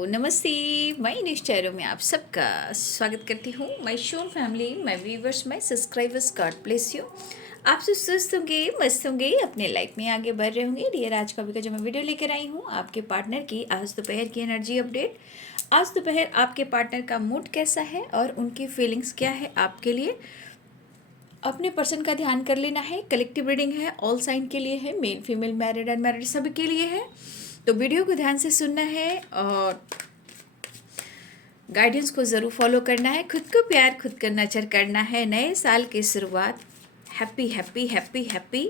नमस्ते। मैं इन चेहरों में आप सबका स्वागत करती हूँ। My shown family, my viewers, my subscribers, God bless you. आप सब स्वस्थ होंगे, मस्त होंगे, अपने लाइफ में आगे बढ़ रहे होंगे। डियर, आज का जो मैं वीडियो लेकर आई हूँ आपके पार्टनर की आज दोपहर की एनर्जी अपडेट। आज दोपहर आपके पार्टनर का मूड कैसा है और उनकी फीलिंग्स क्या है आपके लिए। अपने पर्सन का ध्यान कर लेना है। कलेक्टिव रीडिंग है, ऑल साइन के लिए है, मेल फीमेल मैरिड अनमैरिड सभी के लिए है। तो वीडियो को ध्यान से सुनना है और गाइडेंस को ज़रूर फॉलो करना है। खुद को प्यार, खुद का नर्चर करना है। नए साल की शुरुआत happy happy happy happy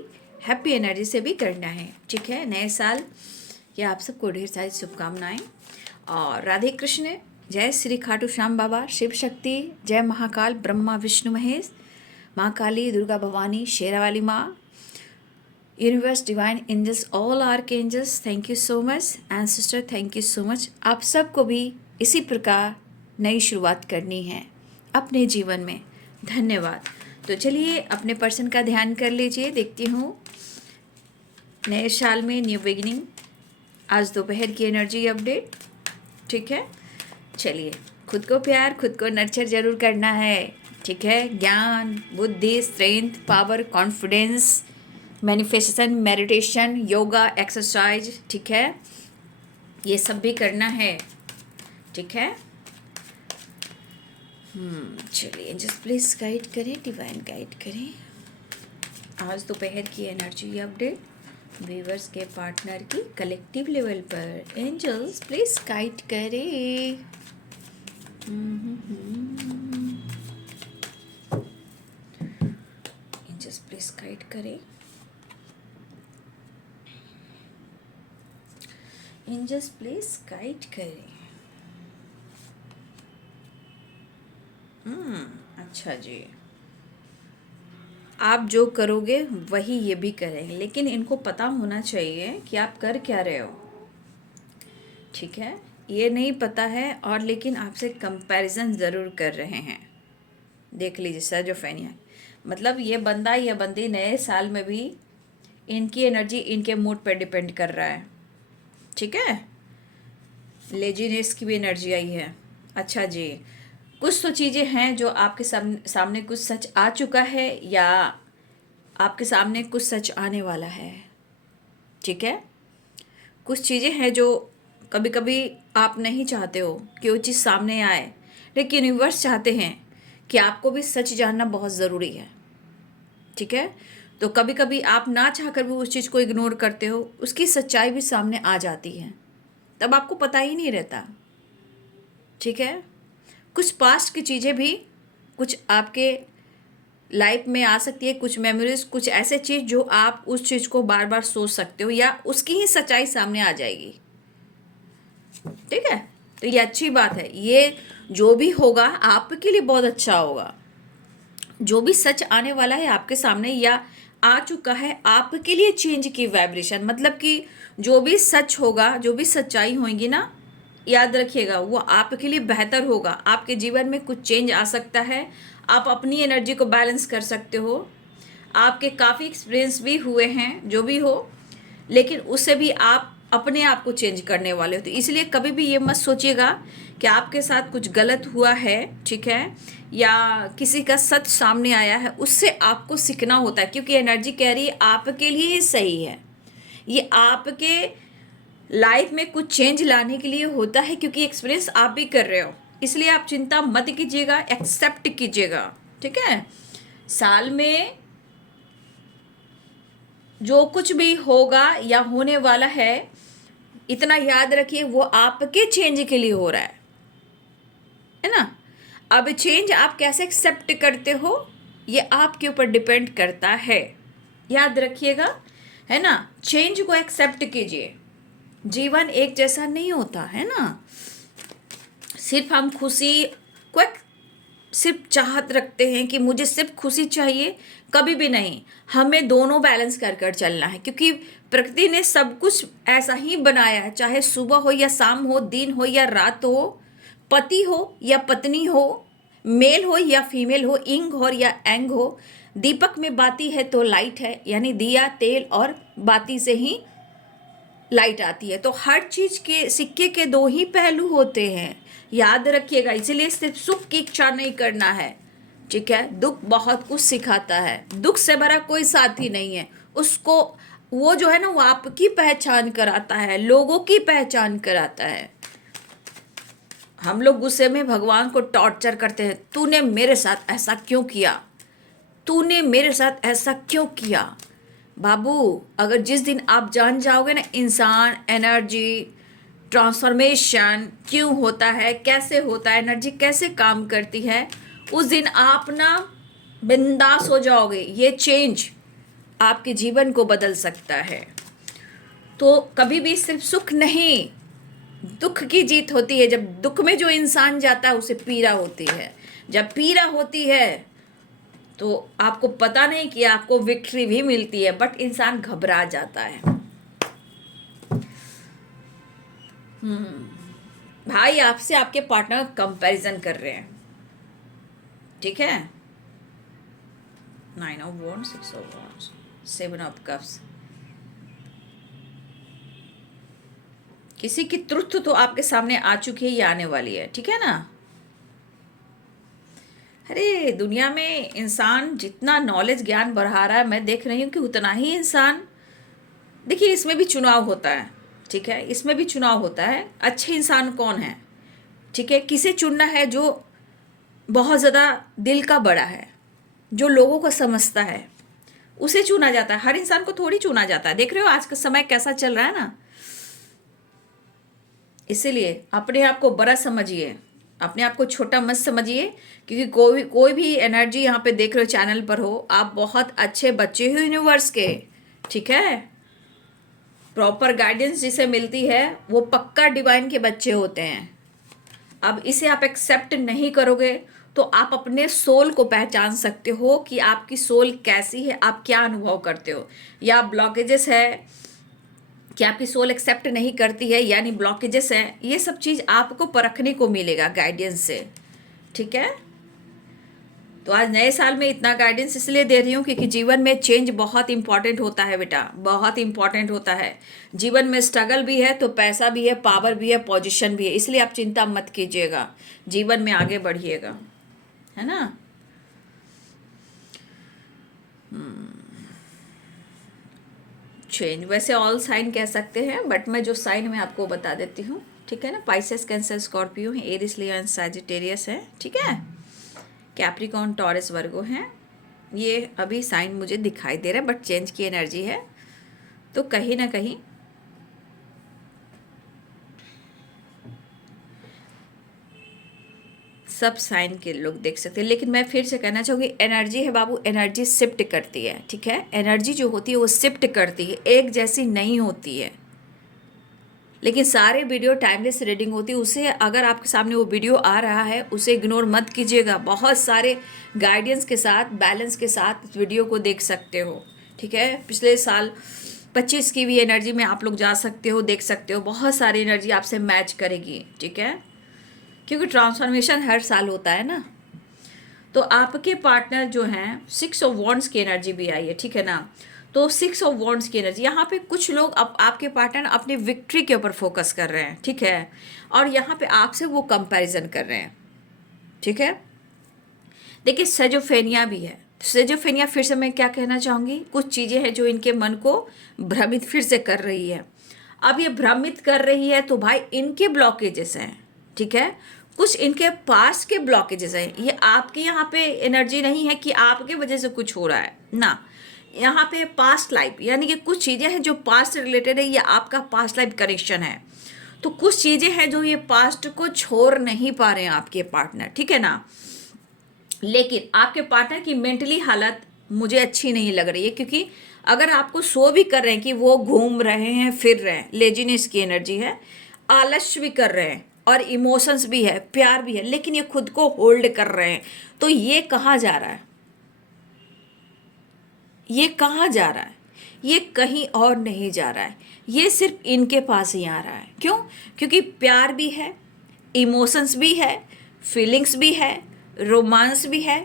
happy energy से भी करना है। ठीक है, नए साल या आप सबको ढेर सारी शुभकामनाएं और राधे कृष्ण। जय श्री खाटू श्याम बाबा, शिव शक्ति, जय महाकाल, ब्रह्मा विष्णु महेश, माँ काली, दुर्गा भवानी, शेरावाली माँ, universe, divine angels, all archangels, thank you so much. Ancestor, thank you so much. आप सबको भी इसी प्रकार नई शुरुआत करनी है अपने जीवन में। धन्यवाद। तो चलिए अपने पर्सन का ध्यान कर लीजिए। देखती हूँ नए साल में न्यू बिगिनिंग, आज दोपहर की एनर्जी अपडेट। ठीक है, चलिए खुद को प्यार, खुद को नर्चर जरूर करना है। ठीक है, ज्ञान, बुद्धि, strength, power, confidence, manifestation, meditation, yoga, exercise, ठीक है, ये सब भी करना है। ठीक है, चलिए जस्ट प्लीज गाइड करें, डिवाइन गाइड करें आज दोपहर की एनर्जी अपडेट व्यूवर्स के पार्टनर की कलेक्टिव लेवल पर। एंजल्स प्लीज गाइड करें। एंजल्स प्लीज गाइड करें। एंजल्स प्लीज गाइड करें। अच्छा जी, आप जो करोगे वही ये भी करेंगे, लेकिन इनको पता होना चाहिए कि आप कर क्या रहे हो। ठीक है, ये नहीं पता है और लेकिन आपसे कंपैरिजन ज़रूर कर रहे हैं। देख लीजिए सर जो फैनिया, मतलब ये बंदा या बंदी नए साल में भी इनकी एनर्जी इनके मूड पर डिपेंड कर रहा है। ठीक है, लेजीनेस की भी एनर्जी आई है। अच्छा जी, कुछ तो चीज़ें हैं जो आपके सामने कुछ सच आ चुका है या आपके सामने कुछ सच आने वाला है। ठीक है, कुछ चीज़ें हैं जो कभी कभी आप नहीं चाहते हो कि वो चीज़ सामने आए, लेकिन यूनिवर्स चाहते हैं कि आपको भी सच जानना बहुत ज़रूरी है। ठीक है, तो कभी कभी आप ना चाहकर भी उस चीज़ को इग्नोर करते हो, उसकी सच्चाई भी सामने आ जाती है, तब आपको पता ही नहीं रहता। ठीक है, कुछ पास्ट की चीज़ें भी कुछ आपके लाइफ में आ सकती है, कुछ मेमोरीज, कुछ ऐसे चीज़ जो आप उस चीज़ को बार बार सोच सकते हो या उसकी ही सच्चाई सामने आ जाएगी। ठीक है, तो ये अच्छी बात है। ये जो भी होगा आपके लिए बहुत अच्छा होगा। जो भी सच आने वाला है आपके सामने या आ चुका है आपके लिए चेंज की वाइब्रेशन, मतलब कि जो भी सच होगा, जो भी सच्चाई होगी ना, याद रखिएगा वो आपके लिए बेहतर होगा। आपके जीवन में कुछ चेंज आ सकता है, आप अपनी एनर्जी को बैलेंस कर सकते हो। आपके काफ़ी एक्सपीरियंस भी हुए हैं जो भी हो, लेकिन उससे भी आप अपने आप को चेंज करने वाले हो। तो इसलिए कभी भी ये मत सोचिएगा कि आपके साथ कुछ गलत हुआ है। ठीक है, या किसी का सच सामने आया है, उससे आपको सीखना होता है, क्योंकि एनर्जी कह रही है आपके लिए ही सही है। ये आपके लाइफ में कुछ चेंज लाने के लिए होता है, क्योंकि एक्सपीरियंस आप भी कर रहे हो। इसलिए आप चिंता मत कीजिएगा, एक्सेप्ट कीजिएगा। ठीक है, साल में जो कुछ भी होगा या होने वाला है, इतना याद रखिए वो आपके चेंज के लिए हो रहा है ना। अब चेंज आप कैसे एक्सेप्ट करते हो ये आपके ऊपर डिपेंड करता है, याद रखिएगा, है ना। चेंज को एक्सेप्ट कीजिए। जीवन एक जैसा नहीं होता है ना। सिर्फ हम खुशी को सिर्फ चाहत रखते हैं कि मुझे सिर्फ खुशी चाहिए, कभी भी नहीं। हमें दोनों बैलेंस कर कर चलना है, क्योंकि प्रकृति ने सब कुछ ऐसा ही बनाया है, चाहे सुबह हो या शाम हो, दिन हो या रात हो, पति हो या पत्नी हो, मेल हो या फीमेल हो, इंग हो या एंग हो। दीपक में बाती है तो लाइट है, यानी दिया, तेल और बाती से ही लाइट आती है। तो हर चीज के सिक्के के दो ही पहलू होते हैं, याद रखिएगा। इसलिए सिर्फ सुख की इच्छा नहीं करना है, ठीक है। दुख बहुत कुछ सिखाता है, दुख से भरा कोई साथी नहीं है। उसको वो जो है ना, वो आपकी पहचान कराता है, लोगों की पहचान कराता है। हम लोग गुस्से में भगवान को टॉर्चर करते हैं, तूने मेरे साथ ऐसा क्यों किया, तूने मेरे साथ ऐसा क्यों किया। बाबू, अगर जिस दिन आप जान जाओगे ना इंसान, एनर्जी, ट्रांसफॉर्मेशन क्यों होता है, कैसे होता है, एनर्जी कैसे काम करती है, उस दिन आप ना बिंदास हो जाओगे। ये चेंज आपके जीवन को बदल सकता है। तो कभी भी सिर्फ सुख नहीं, दुख की जीत होती है। जब दुख में जो इंसान जाता है उसे पीड़ा होती है। जब पीड़ा होती है तो आपको पता नहीं कि आपको विक्ट्री भी मिलती है, बट इंसान घबरा जाता है। भाई आपसे आपके पार्टनर कंपैरिजन कर रहे हैं, ठीक है। 9 of wands, 6 of wands, 7 of cups. किसी की ट्रुथ तो आपके सामने आ चुकी है, ये आने वाली है, ठीक है ना। अरे दुनिया में इंसान जितना नॉलेज ज्ञान बढ़ा रहा है, मैं देख रही हूँ कि उतना ही इंसान, देखिए इसमें भी चुनाव होता है, ठीक है, इसमें भी चुनाव होता है। अच्छे इंसान कौन है, ठीक है, किसे चुनना है, जो बहुत ज़्यादा दिल का बड़ा है, जो लोगों को समझता है, उसे चुना जाता है। हर इंसान को थोड़ी चुना जाता है। देख रहे हो आज का समय कैसा चल रहा है ना। इसीलिए अपने आप को बड़ा समझिए, अपने आप को छोटा मत समझिए, क्योंकि कोई भी एनर्जी यहाँ पे देख रहे हो चैनल पर हो, आप बहुत अच्छे बच्चे हो यूनिवर्स के, ठीक है। प्रॉपर गाइडेंस जिसे मिलती है वो पक्का डिवाइन के बच्चे होते हैं। अब इसे आप एक्सेप्ट नहीं करोगे तो आप अपने सोल को पहचान सकते हो कि आपकी सोल कैसी है, आप क्या अनुभव करते हो, या ब्लॉकेजेस है कि आपकी सोल एक्सेप्ट नहीं करती है, यानी ब्लॉकेजेस है। ये सब चीज़ आपको परखने को मिलेगा गाइडेंस से, ठीक है। तो आज नए साल में इतना गाइडेंस इसलिए दे रही हूँ क्योंकि जीवन में चेंज बहुत इंपॉर्टेंट होता है बेटा, बहुत इंपॉर्टेंट होता है। जीवन में स्ट्रगल भी है तो पैसा भी है, पावर भी है, पोजीशन भी है। इसलिए आप चिंता मत कीजिएगा, जीवन में आगे बढ़िएगा, है ना। चेंज वैसे ऑल साइन कह सकते हैं, बट मैं जो साइन मैं आपको बता देती हूँ, ठीक है ना। पाइसेस, कैंसर, स्कॉर्पियो है, एरिस, लियो एंड सैजिटेरियस है, ठीक है। कैप्रिकॉर्न, टॉरस, वर्गो हैं। ये अभी साइन मुझे दिखाई दे रहा है, बट चेंज की एनर्जी है, तो कहीं ना कहीं सब साइन के लोग देख सकते हैं। लेकिन मैं फिर से कहना चाहूँगी, एनर्जी है बाबू, एनर्जी शिफ्ट करती है, ठीक है। एनर्जी जो होती है वो शिफ्ट करती है, एक जैसी नहीं होती है। लेकिन सारे वीडियो टाइमलेस रीडिंग होती है। उसे अगर आपके सामने वो वीडियो आ रहा है उसे इग्नोर मत कीजिएगा। बहुत सारे गाइडेंस के साथ, बैलेंस के साथ इस वीडियो को देख सकते हो, ठीक है। पिछले साल 25 की भी एनर्जी में आप लोग जा सकते हो, देख सकते हो। बहुत सारी एनर्जी आपसे मैच करेगी, ठीक है, क्योंकि ट्रांसफॉर्मेशन हर साल होता है ना। तो आपके पार्टनर जो हैं, 6 ऑफ वॉन्ड्स की एनर्जी भी आई है, ठीक है ना। तो 6 ऑफ वॉन्ड्स की एनर्जी, यहाँ पे कुछ लोग आपके पार्टनर अपनी विक्ट्री के ऊपर फोकस कर रहे हैं, ठीक है, और यहाँ पे आपसे वो कंपैरिजन कर रहे हैं, ठीक है। देखिए सेजोफेनिया भी है। सेजोफेनिया, फिर से मैं क्या कहना चाहूँगी, कुछ चीज़ें हैं जो इनके मन को भ्रमित फिर से कर रही है। अब ये भ्रमित कर रही है तो भाई इनके ब्लॉकेजेस हैं, ठीक है, कुछ इनके पास के ब्लॉकेजेस हैं। ये आपके यहाँ पे एनर्जी नहीं है कि आपके वजह से कुछ हो रहा है ना। यहाँ पे पास्ट लाइफ, यानी कि कुछ चीज़ें हैं जो पास्ट से रिलेटेड है, ये आपका पास्ट लाइफ कनेक्शन है। तो कुछ चीज़ें हैं जो ये पास्ट को छोड़ नहीं पा रहे हैं आपके पार्टनर, ठीक है ना। लेकिन आपके पार्टनर की मेंटली हालत मुझे अच्छी नहीं लग रही है, क्योंकि अगर आपको शो भी कर रहे हैं कि वो घूम रहे हैं, फिर रहे हैं, लेजीनेस की एनर्जी है, आलस्य भी कर रहे हैं, और इमोशंस भी है, प्यार भी है, लेकिन ये खुद को होल्ड कर रहे हैं। तो ये कहाँ जा रहा है, ये कहाँ जा रहा है, ये कहीं और नहीं जा रहा है, ये सिर्फ इनके पास ही आ रहा है। क्यों? क्योंकि प्यार भी है, इमोशंस भी है, फीलिंग्स भी है, रोमांस भी है,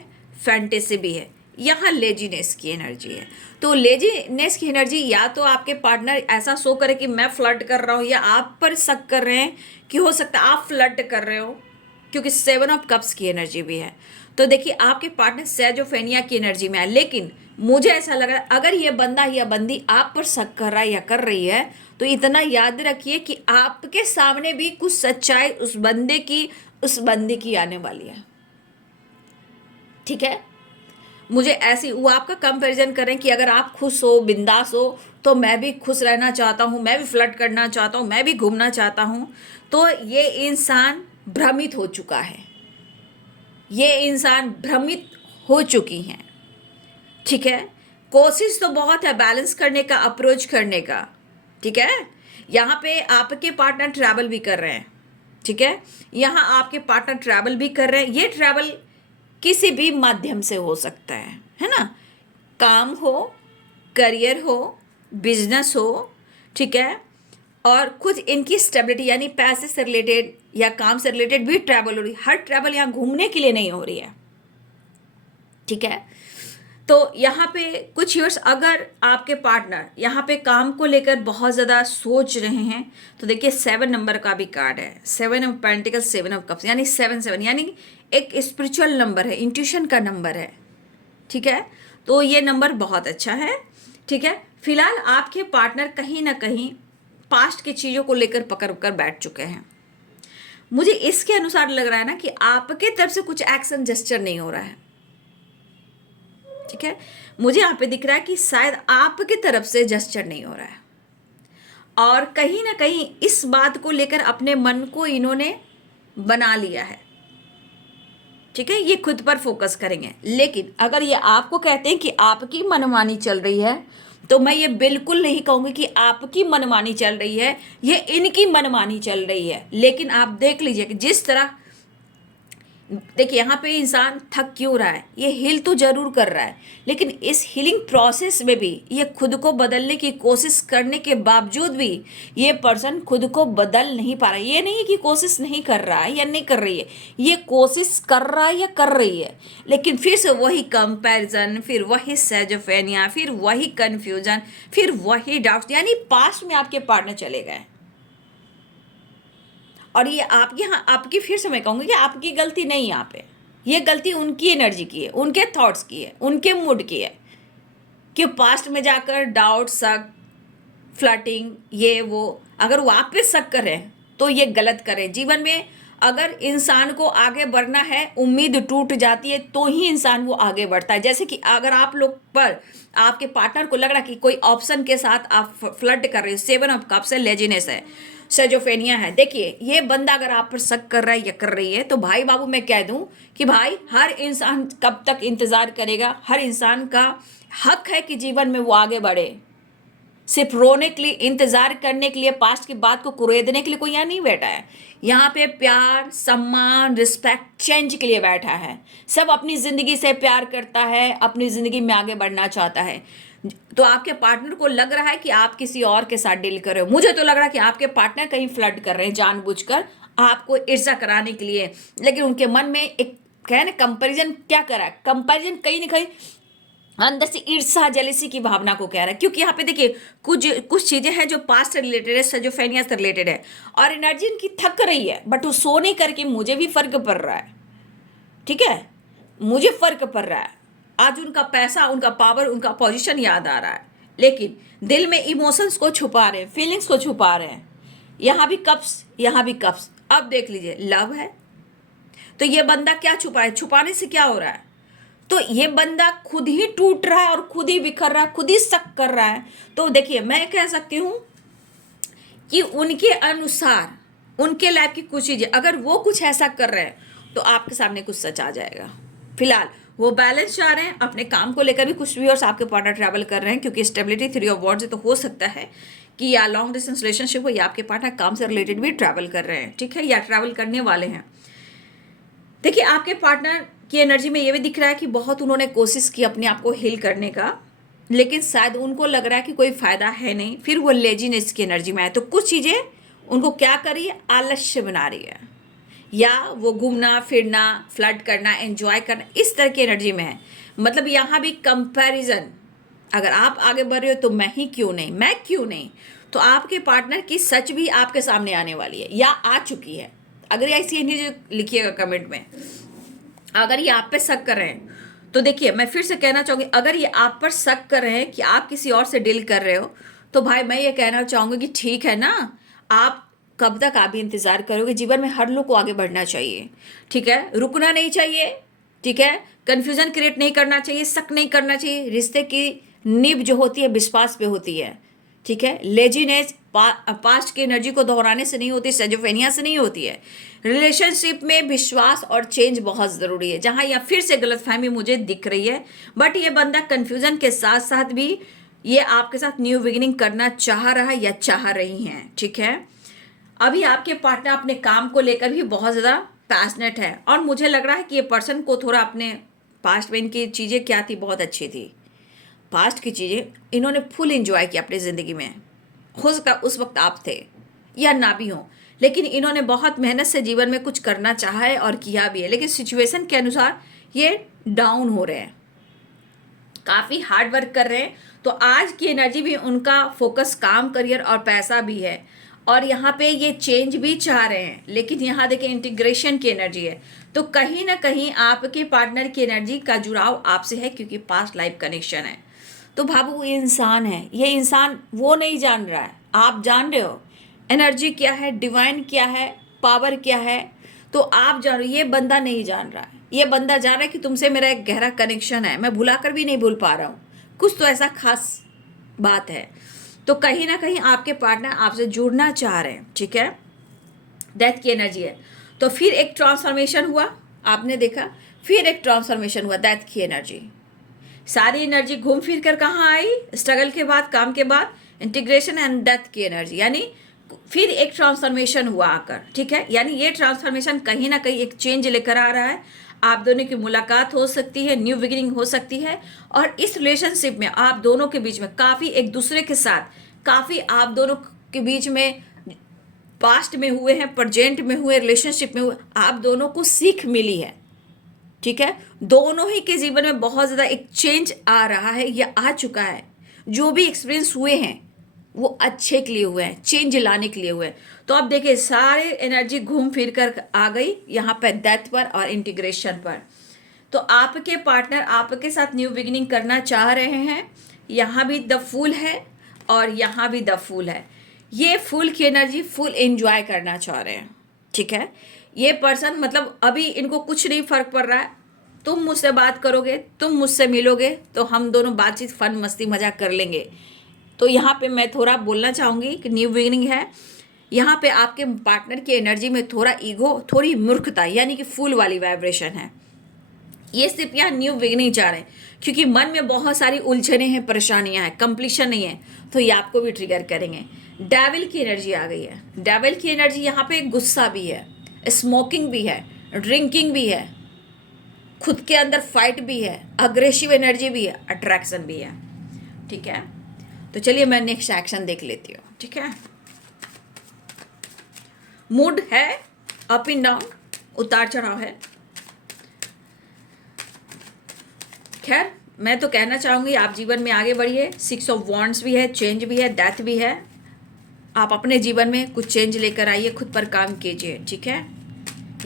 फैंटेसी भी है। यहाँ लेजीनेस की एनर्जी है। तो लेजीनेस की एनर्जी, या तो आपके पार्टनर ऐसा शो करे कि मैं फ्लर्ट कर रहा हूँ, या आप पर शक कर रहे हैं कि हो सकता है आप फ्लर्ट कर रहे हो, क्योंकि 7 ऑफ कप्स की एनर्जी भी है। तो देखिए आपके पार्टनर सेजोफेनिया की एनर्जी में है, लेकिन मुझे ऐसा लग रहा है अगर ये बंदा या बंदी आप पर शक कर रहा है या कर रही है, तो इतना याद रखिए कि आपके सामने भी कुछ सच्चाई उस बंदे की आने वाली है। ठीक है, मुझे ऐसी वो आपका कंपैरिजन करें कि अगर आप खुश हो, बिंदास हो, तो मैं भी खुश रहना चाहता हूँ, मैं भी फ्लर्ट करना चाहता हूँ, मैं भी घूमना चाहता हूँ, तो ये इंसान भ्रमित हो चुका है, ये इंसान भ्रमित हो चुकी हैं। ठीक है, कोशिश तो बहुत है बैलेंस करने का, अप्रोच करने का। ठीक है, यहाँ पे आपके पार्टनर ट्रैवल भी कर रहे हैं। ठीक है, यहाँ आपके पार्टनर ट्रैवल भी कर रहे हैं। ये ट्रैवल किसी भी माध्यम से हो सकता है ना, काम हो, करियर हो, बिजनेस हो। ठीक है, और कुछ इनकी स्टेबिलिटी यानी पैसे से रिलेटेड या काम से रिलेटेड भी ट्रैवल हो रही है। हर ट्रैवल यहाँ घूमने के लिए नहीं हो रही है। ठीक है, तो यहाँ पे कुछ ईयर्स अगर आपके पार्टनर यहाँ पे काम को लेकर बहुत ज़्यादा सोच रहे हैं, तो देखिए 7 नंबर का भी कार्ड है, 7 ऑफ पेंटिकल्स, 7 ऑफ कप्स, यानी 7 यानी एक स्पिरिचुअल नंबर है, इंट्यूशन का नंबर है। ठीक है, तो ये नंबर बहुत अच्छा है। ठीक है, फिलहाल आपके पार्टनर कहीं ना कहीं पास्ट की चीज़ों को लेकर पकड़ कर बैठ चुके हैं। मुझे इसके अनुसार लग रहा है ना कि आपके तरफ से कुछ एक्शन जेस्चर नहीं हो रहा है। ठीक है, मुझे यहाँ पे दिख रहा है कि शायद आपकी तरफ से जेस्चर नहीं हो रहा है, और कहीं ना कहीं इस बात को लेकर अपने मन को इन्होंने बना लिया है। ठीक है, ये खुद पर फोकस करेंगे। लेकिन अगर ये आपको कहते हैं कि आपकी मनमानी चल रही है, तो मैं ये बिल्कुल नहीं कहूँगी कि आपकी मनमानी चल रही है, ये इनकी मनमानी चल रही है। लेकिन आप देख लीजिए कि जिस तरह, देखिए यहाँ पे इंसान थक क्यों रहा है, ये हिल तो जरूर कर रहा है, लेकिन इस हीलिंग प्रोसेस में भी ये खुद को बदलने की कोशिश करने के बावजूद भी ये पर्सन खुद को बदल नहीं पा रहा है। ये नहीं कि कोशिश नहीं कर रहा है या नहीं कर रही है, ये कोशिश कर रहा है या कर रही है, लेकिन फिर से वही कंपैरिजन, फिर वही सेजोफेनिया, फिर वही कन्फ्यूजन, फिर वही डाउट्स, यानी पास्ट में आपके पार्टनर चले गए। और ये आपकी, हाँ आपकी, फिर से मैं कहूँगी कि आपकी गलती नहीं है यहाँ पे, ये गलती उनकी एनर्जी की है, उनके थॉट्स की है, उनके मूड की है, कि पास्ट में जाकर डाउट, शक, फ्लर्टिंग, ये वो, अगर वो आप पे शक करें तो ये गलत करें। जीवन में अगर इंसान को आगे बढ़ना है, उम्मीद टूट जाती है तो ही इंसान वो आगे बढ़ता है। जैसे कि अगर आप लोग पर, आपके पार्टनर को लग रहा है कि कोई ऑप्शन के साथ आप फ्लर्ट कर रहे हो, 7 ऑफ कप्स है, लेजीनेस है, सेजोफेनिया है। देखिए ये बंदा अगर आप पर शक कर रहा है या कर रही है, तो भाई बाबू मैं कह दूं कि भाई हर इंसान कब तक इंतजार करेगा, हर इंसान का हक है कि जीवन में वो आगे बढ़े। सिर्फ रोने के लिए, इंतजार करने के लिए, पास्ट की बात को कुरेदने के लिए कोई यहाँ नहीं बैठा है। यहाँ पे प्यार, सम्मान, रिस्पेक्ट, चेंज के लिए बैठा है। सब अपनी जिंदगी से प्यार करता है, अपनी जिंदगी में आगे बढ़ना चाहता है। तो आपके पार्टनर को लग रहा है कि आप किसी और के साथ डील कर रहे हो। मुझे तो लग रहा है कि आपके पार्टनर कहीं फ्लर्ट कर रहे हैं जानबूझकर आपको ईर्ष्या कराने के लिए, लेकिन उनके मन में एक कहे ना कंपैरिजन क्या कर रहा है, कंपैरिजन कहीं ना कहीं अंदर से ईर्ष्या, जेलिसी की भावना को कह रहा है। क्योंकि यहाँ पे देखिए कुछ चीजें हैं जो पास्ट से रिलेटेड है, सेजोफेनिया से रिलेटेड है, और एनर्जी इनकी थक रही है, बट वो सो नहीं करके मुझे भी फर्क पड़ रहा है। ठीक है, मुझे फर्क पड़ रहा है। आज उनका पैसा, उनका पावर, उनका पोजीशन याद आ रहा है, लेकिन दिल में इमोशंस को छुपा रहे हैं, फीलिंग्स को छुपा रहे हैं। यहाँ भी कप्स, यहाँ भी कप्स। अब देख लीजिए लव है, तो ये बंदा क्या छुपा है, छुपाने से क्या हो रहा है, तो ये बंदा खुद ही टूट रहा है और खुद ही बिखर रहा है, खुद ही शक कर रहा है। तो देखिए मैं कह सकती हूँ कि उनके अनुसार, उनके लाइफ की कुछ चीजें, अगर वो कुछ ऐसा कर रहे हैं तो आपके सामने कुछ सच आ जाएगा। फिलहाल वो बैलेंस चाह रहे हैं, अपने काम को लेकर भी कुछ भी, और आपके पार्टनर ट्रैवल कर रहे हैं, क्योंकि स्टेबिलिटी 3 ऑफ वॉन्ड्स है, तो हो सकता है कि या लॉन्ग डिस्टेंस रिलेशनशिप हो, या आपके पार्टनर काम से रिलेटेड भी ट्रैवल कर रहे हैं। ठीक है, या ट्रैवल करने वाले हैं। देखिए आपके पार्टनर की एनर्जी में ये भी दिख रहा है कि बहुत उन्होंने कोशिश की अपने आप को हील करने का, लेकिन शायद उनको लग रहा है कि कोई फायदा है नहीं, फिर वो लेजीनेस की एनर्जी में है। तो कुछ चीजें उनको क्या कर रही है, आलस्य बना रही है, या वो घूमना फिरना, फ्लर्ट करना, एंजॉय करना, इस तरह की एनर्जी में है। मतलब यहाँ भी कंपैरिजन, अगर आप आगे बढ़ रहे हो तो मैं ही क्यों नहीं, मैं क्यों नहीं, तो आपके पार्टनर की सच भी आपके सामने आने वाली है या आ चुकी है। अगर ऐसी नहीं लिखिएगा कमेंट में, अगर ये आप पे शक कर रहे हैं तो देखिए, मैं फिर से कहना चाहूँगी, अगर ये आप पर शक कर रहे हैं कि आप किसी और से डील कर रहे हो, तो भाई मैं ये कहना चाहूँगी कि ठीक है ना, आप कब तक आप भी इंतज़ार करोगे। जीवन में हर लोग को आगे बढ़ना चाहिए, ठीक है, रुकना नहीं चाहिए, ठीक है, कन्फ्यूज़न क्रिएट नहीं करना चाहिए, शक नहीं करना चाहिए। रिश्ते की नींव जो होती है विश्वास पे होती है, ठीक है। लेजीनेस पास्ट की एनर्जी को दोहराने से नहीं होती, सेजोफेनिया से नहीं होती है। रिलेशनशिप में विश्वास और चेंज बहुत ज़रूरी है। जहाँ यह फिर से गलतफहमी मुझे दिख रही है, बट ये बंदा कन्फ्यूज़न के साथ साथ भी ये आपके साथ न्यू बिगिनिंग करना चाह रहा है या चाह रही हैं, ठीक है। अभी आपके पार्टनर अपने काम को लेकर भी बहुत ज़्यादा पैशनेट है, और मुझे लग रहा है कि ये पर्सन को थोड़ा अपने पास्ट में इनकी चीज़ें क्या थी, बहुत अच्छी थी, पास्ट की चीज़ें इन्होंने फुल एंजॉय किया अपनी ज़िंदगी में। हो सकता उस वक्त आप थे या ना भी हो, लेकिन इन्होंने बहुत मेहनत से जीवन में कुछ करना चाहा है और किया भी है, लेकिन सिचुएशन के अनुसार ये डाउन हो रहे हैं, काफ़ी हार्ड वर्क कर रहे हैं। तो आज की एनर्जी भी उनका फोकस काम, करियर और पैसा भी है, और यहाँ पे ये चेंज भी चाह रहे हैं, लेकिन यहाँ देखिए इंटीग्रेशन की एनर्जी है। तो कहीं ना कहीं आपके पार्टनर की एनर्जी का जुड़ाव आपसे है, क्योंकि पास्ट लाइफ कनेक्शन है। तो भावु इंसान है, ये इंसान वो नहीं जान रहा है, आप जान रहे हो एनर्जी क्या है, डिवाइन क्या है, पावर क्या है, तो आप जान रहे हो। ये बंदा नहीं जान रहा है, ये बंदा जान रहा है कि तुमसे मेरा एक गहरा कनेक्शन है, मैं भुलाकर भी नहीं भूल पा रहा हूँ, कुछ तो ऐसा खास बात है। तो कहीं ना कहीं आपके पार्टनर आपसे जुड़ना चाह रहे हैं, ठीक है। डेथ की एनर्जी है, तो फिर एक ट्रांसफॉर्मेशन हुआ, आपने देखा, फिर एक ट्रांसफॉर्मेशन हुआ, डेथ की एनर्जी। सारी एनर्जी घूम फिर कर कहाँ आई, स्ट्रगल के बाद, काम के बाद, इंटीग्रेशन एंड डेथ की एनर्जी, यानी फिर एक ट्रांसफॉर्मेशन हुआ आकर, ठीक है। यानी ये ट्रांसफॉर्मेशन कहीं ना कहीं एक चेंज लेकर आ रहा है। आप दोनों की मुलाकात हो सकती है, न्यू बिगिनिंग हो सकती है, और इस रिलेशनशिप में आप दोनों के बीच में काफ़ी एक दूसरे के साथ, काफ़ी आप दोनों के बीच में पास्ट में हुए हैं, प्रेजेंट में हुए, रिलेशनशिप में हुए, आप दोनों को सीख मिली है, ठीक है। दोनों ही के जीवन में बहुत ज़्यादा एक चेंज आ रहा है, या आ चुका है। जो भी एक्सपीरियंस हुए हैं वो अच्छे के लिए हुए हैं, चेंज लाने के लिए हुए हैं। तो अब देखिए सारे एनर्जी घूम फिर कर आ गई यहाँ पर डेथ पर और इंटीग्रेशन पर। तो आपके पार्टनर आपके साथ न्यू बिगिनिंग करना चाह रहे हैं। यहाँ भी द फूल है और यहाँ भी द फूल है। ये फूल की एनर्जी फुल एंजॉय करना चाह रहे हैं, ठीक है। ये पर्सन मतलब अभी इनको कुछ नहीं फर्क पड़ रहा है, तुम मुझसे बात करोगे, तुम मुझसे मिलोगे, तो हम दोनों बातचीत, फन, मस्ती, मजाक कर लेंगे। तो यहाँ पे मैं थोड़ा बोलना चाहूँगी कि न्यू बिगिनिंग है। यहाँ पे आपके पार्टनर की एनर्जी में थोड़ा ईगो, थोड़ी मूर्खता, यानी कि फूल वाली वाइब्रेशन है। ये सिर्फ यहाँ न्यू बिगिनिंग चाह रहे हैं, क्योंकि मन में बहुत सारी उलझने हैं, परेशानियां हैं, कंप्लीशन नहीं है, तो ये आपको भी ट्रिगर करेंगे। डेविल की एनर्जी आ गई है। डेविल की एनर्जी यहाँ पे गुस्सा भी है, स्मोकिंग भी है, ड्रिंकिंग भी है, खुद के अंदर फाइट भी है, अग्रेसिव एनर्जी भी है, अट्रैक्शन भी है, ठीक है। तो चलिए मैं नेक्स्ट एक्शन देख लेती हूँ, ठीक है। मूड है अप एंड डाउन, उतार चढ़ाव है। खैर मैं तो कहना चाहूँगी आप जीवन में आगे बढ़िए। 6 ऑफ वॉन्ड्स भी है, चेंज भी है, डेथ भी है। आप अपने जीवन में कुछ चेंज लेकर आइए, खुद पर काम कीजिए, ठीक है।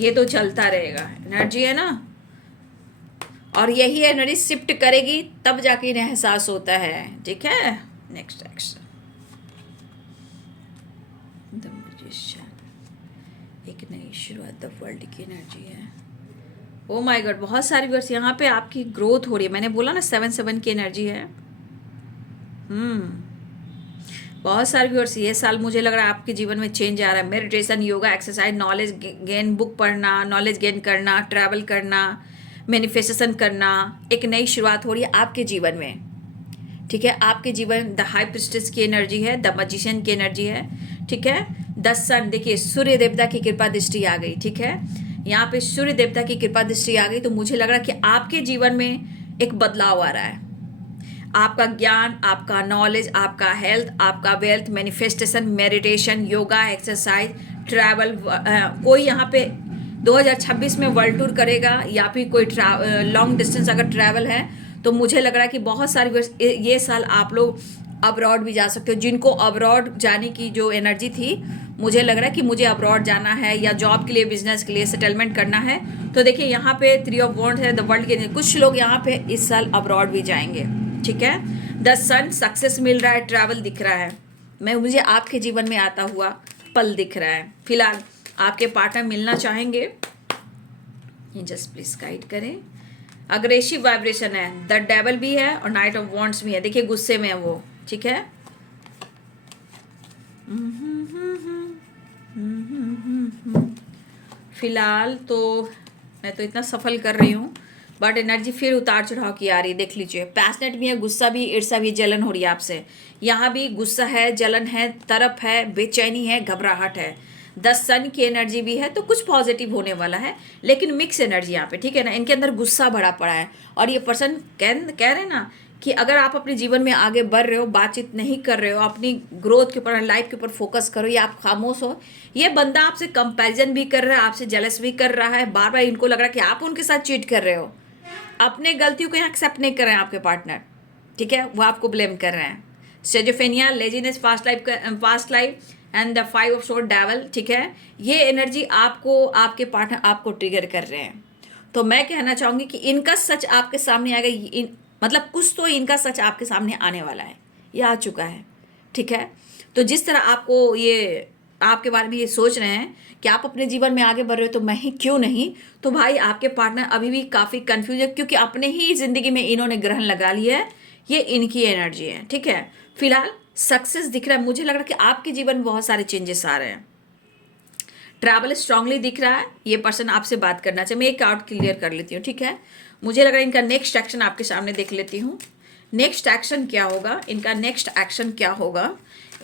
ये तो चलता रहेगा, एनर्जी है ना, और यही एनर्जी शिफ्ट करेगी तब जाके इन्हें एहसास होता है, ठीक है। नेक्स्ट एक्शन, द मैजिशियन, एक नई शुरुआत, द वर्ल्ड की एनर्जी है। ओ माय गॉड, बहुत सारी वर्ड्स यहाँ पे आपकी ग्रोथ हो रही है। मैंने बोला ना 7 की एनर्जी है। बहुत सारे व्यूअर्स, ये साल मुझे लग रहा है आपके जीवन में चेंज आ रहा है। Meditation, yoga, exercise, knowledge gain, book पढ़ना, नॉलेज गेन करना, ट्रैवल करना, मैनिफेस्टेशन करना, एक नई शुरुआत हो रही है आपके जीवन में, ठीक है। आपके जीवन द हाई प्रिस्टेस की एनर्जी है, द मैजिशियन की एनर्जी है, ठीक है। द सन, देखिए सूर्य देवता की कृपा दृष्टि आ गई, ठीक है। यहाँ पे सूर्य देवता की कृपा दृष्टि आ गई, तो मुझे लग रहा है कि आपके जीवन में एक बदलाव आ रहा है। आपका ज्ञान, आपका नॉलेज, आपका हेल्थ, आपका wealth, manifestation, meditation, yoga, exercise, travel, कोई यहाँ पे 2026 में वर्ल्ड टूर करेगा या फिर कोई लॉन्ग डिस्टेंस अगर ट्रैवल है तो मुझे लग रहा है कि बहुत सारी ये साल आप लोग अब्रॉड भी जा सकते हो। जिनको अब्रॉड जाने की जो एनर्जी थी, मुझे लग रहा है कि मुझे अब्रॉड जाना है या जॉब के लिए, बिजनेस के लिए, सेटलमेंट करना है, तो देखिए यहाँ पे 3 ऑफ वॉन्ड्स है, द वर्ल्ड के कुछ लोग यहाँ पे इस साल अब्रॉड भी जाएंगे। ठीक है, द सन, सक्सेस मिल रहा है, ट्रैवल दिख रहा है, मुझे आपके जीवन में आता हुआ पल दिख रहा है। फिलहाल आपके पार्टनर मिलना चाहेंगे, जस्ट प्लीज गाइड करें। अग्रेसिव वाइब्रेशन है, द डेवल भी है और नाइट ऑफ वॉन्ड्स भी है। देखिए गुस्से में है वो। ठीक है, फिलहाल तो मैं तो इतना सफल कर रही हूँ, बट एनर्जी फिर उतार चढ़ाव की आ रही है। देख लीजिए, पैशनेट भी है, गुस्सा भी, ईर्ष्या भी, जलन हो रही है आपसे। यहाँ भी गुस्सा है, जलन है, तरफ है, बेचैनी है, घबराहट है। 10 सन की एनर्जी भी है, तो कुछ पॉजिटिव होने वाला है, लेकिन मिक्स एनर्जी यहाँ पे। ठीक है ना, इनके अंदर गुस्सा भरा पड़ा है और ये पर्सन कह रहे हैं ना कि अगर आप अपने जीवन में आगे बढ़ रहे हो, बातचीत नहीं कर रहे हो, अपनी ग्रोथ के ऊपर, लाइफ के ऊपर फोकस करो, या आप खामोश हो, ये बंदा आपसे कंपैरिजन भी कर रहा है, आपसे जेलस भी कर रहा है, बार बार इनको लग रहा है कि आप उनके साथ चीट कर रहे हो, अपने गलतियों को यहाँ एक्सेप्ट नहीं कर रहे हैं आपके पार्टनर। ठीक है, वो आपको ब्लेम कर रहे हैं। Schizophrenia, laziness, past life and the 5 of sword, devil. ठीक है, ये एनर्जी आपको, आपके पार्टनर आपको ट्रिगर कर रहे हैं। तो मैं कहना चाहूँगी कि इनका सच आपके सामने आएगा, मतलब कुछ तो इनका सच आपके सामने आने वाला है, ये आ चुका है। ठीक है, तो जिस तरह आपको ये, आपके बारे में ये सोच रहे हैं कि आप अपने जीवन में आगे बढ़ रहे हो तो मैं ही क्यों नहीं, तो भाई आपके पार्टनर अभी भी काफ़ी कंफ्यूज है, क्योंकि अपने ही ज़िंदगी में इन्होंने ग्रहण लगा लिया है। ये इनकी एनर्जी है। ठीक है, फिलहाल सक्सेस दिख रहा है, मुझे लग रहा है कि आपके जीवन में बहुत सारे चेंजेस आ रहे हैं। ट्रैवल स्ट्रांगली दिख रहा है, ये पर्सन आपसे बात करना चाहिए। मैं एक कार्ड क्लियर कर लेती हूँ। ठीक है, मुझे लग रहा है इनका नेक्स्ट एक्शन आपके सामने देख लेती हूँ। नेक्स्ट एक्शन क्या होगा, इनका नेक्स्ट एक्शन क्या होगा,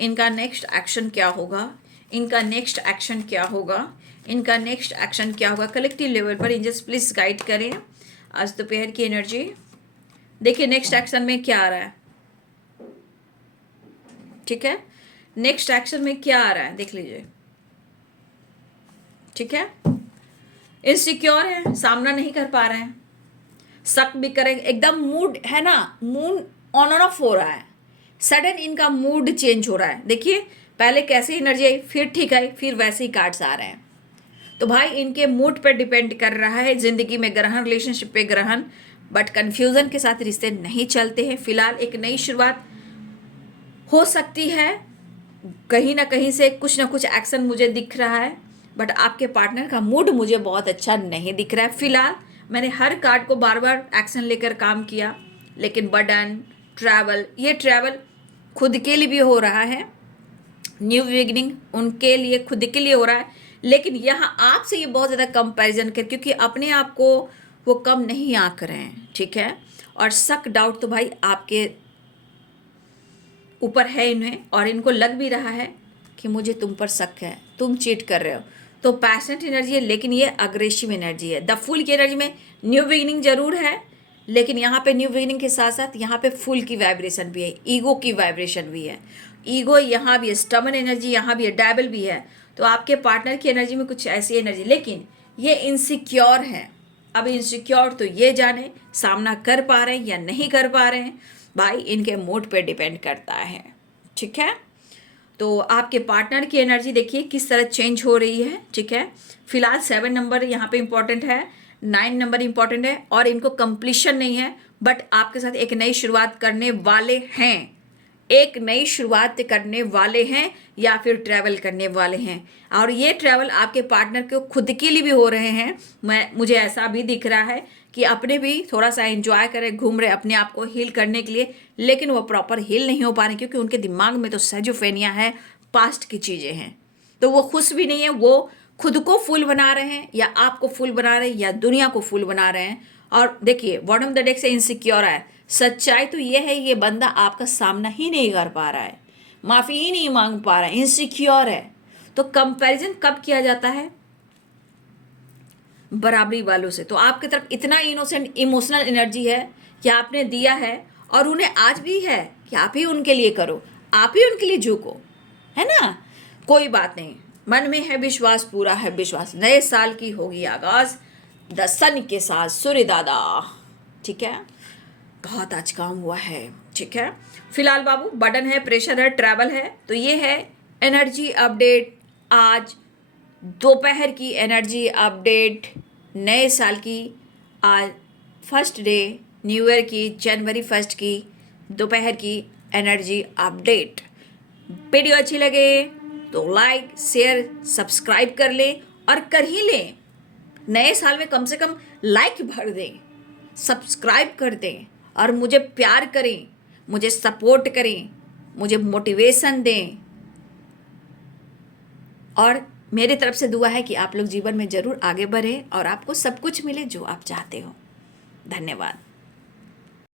इनका नेक्स्ट एक्शन क्या होगा, इनका नेक्स्ट एक्शन क्या होगा, इनका नेक्स्ट एक्शन क्या होगा कलेक्टिव लेवल पर। एंजल्स प्लीज गाइड करें आज दोपहर की एनर्जी। देखिए नेक्स्ट एक्शन में क्या आ रहा है। ठीक है, नेक्स्ट एक्शन में क्या आ रहा है देख लीजिए। ठीक है, इनसिक्योर है, सामना नहीं कर पा रहे हैं, शक भी करेंगे, एकदम मूड है ना, मूड ऑन एंड ऑफ हो रहा है, सडन इनका मूड चेंज हो रहा है। देखिए पहले कैसी एनर्जी आई, फिर ठीक आई, फिर वैसे ही कार्ड्स आ रहे हैं। तो भाई इनके मूड पर डिपेंड कर रहा है, जिंदगी में ग्रहण, रिलेशनशिप पे ग्रहण, बट कंफ्यूजन के साथ रिश्ते नहीं चलते हैं। फिलहाल एक नई शुरुआत हो सकती है, कहीं ना कहीं से कुछ ना कुछ एक्शन मुझे दिख रहा है, बट आपके पार्टनर का मूड मुझे बहुत अच्छा नहीं दिख रहा है। फिलहाल मैंने हर कार्ड को बार बार एक्शन लेकर काम किया, लेकिन बर्डन, ट्रैवल, ये ट्रैवल खुद के लिए भी हो रहा है, न्यू बिगिनिंग उनके लिए खुद के लिए हो रहा है, लेकिन यहाँ आपसे ये बहुत ज़्यादा कंपैरिजन कर, क्योंकि अपने आप को वो कम नहीं आंक रहे हैं। ठीक है, और शक, डाउट तो भाई आपके ऊपर है इन्हें, और इनको लग भी रहा है कि मुझे तुम पर शक है, तुम चीट कर रहे हो। तो पैशनेट एनर्जी है, लेकिन ये अग्रेसिव एनर्जी है। द फूल की एनर्जी में न्यू बिगिनिंग जरूर है, लेकिन यहाँ पे न्यू बिगिनिंग के साथ साथ यहाँ पे फूल की वाइब्रेशन भी है, ईगो की वाइब्रेशन भी है, ईगो यहाँ भी है, स्टबर्न एनर्जी यहाँ भी है, डेविल भी है। तो आपके पार्टनर की एनर्जी में कुछ ऐसी एनर्जी, लेकिन ये इनसिक्योर है। अब इनसिक्योर तो ये जाने सामना कर पा रहे हैं या नहीं कर पा रहे हैं, भाई इनके मूड पे डिपेंड करता है। ठीक है, तो आपके पार्टनर की एनर्जी देखिए किस तरह चेंज हो रही है। ठीक है, फिलहाल 7 नंबर यहाँ पे इंपॉर्टेंट है, 9 नंबर इंपॉर्टेंट है, और इनको कंप्लीशन नहीं है, बट आपके साथ एक नई शुरुआत करने वाले हैं, एक नई शुरुआत करने वाले हैं, या फिर ट्रैवल करने वाले हैं। और ये ट्रैवल आपके पार्टनर को खुद के लिए भी हो रहे हैं। मुझे ऐसा भी दिख रहा है कि अपने भी थोड़ा सा एंजॉय करें, घूम रहे अपने आप को हील करने के लिए, लेकिन वो प्रॉपर हील नहीं हो पा रहे, क्योंकि उनके दिमाग में तो स्चिज़ोफ्रेनिया है, पास्ट की चीज़ें हैं, तो वो खुश भी नहीं है। वो खुद को फुल बना रहे हैं, या आपको फुल बना रहे हैं, या दुनिया को फुल बना रहे हैं। और देखिए बॉटम द डेक से इनसिक्योर है। सच्चाई तो ये है, ये बंदा आपका सामना ही नहीं कर पा रहा है, माफ़ी ही नहीं मांग पा रहा है, इनसिक्योर है। तो कंपैरिजन कब किया जाता है, बराबरी वालों से। तो आपकी तरफ इतना इनोसेंट इमोशनल एनर्जी है कि आपने दिया है, और उन्हें आज भी है कि आप ही उनके लिए करो, आप ही उनके लिए झुको, है ना। कोई बात नहीं, मन में है विश्वास, पूरा है विश्वास, नए साल की होगी आगाज द सन के साथ सूर्य दादा। ठीक है, बहुत आज काम हुआ है। ठीक है, फिलहाल बाबू बटन है, प्रेशर है, ट्रैवल है, तो ये है एनर्जी अपडेट। आज दोपहर की एनर्जी अपडेट नए साल की, आज फर्स्ट डे न्यू ईयर की, जनवरी 1 की दोपहर की एनर्जी अपडेट। वीडियो अच्छी लगे तो लाइक शेयर सब्सक्राइब कर लें, और कर ही लें। नए साल में कम से कम लाइक भर दें, सब्सक्राइब कर दें, और मुझे प्यार करें, मुझे सपोर्ट करें, मुझे मोटिवेशन दें। और मेरी तरफ से दुआ है कि आप लोग जीवन में ज़रूर आगे बढ़ें और आपको सब कुछ मिले जो आप चाहते हो। धन्यवाद।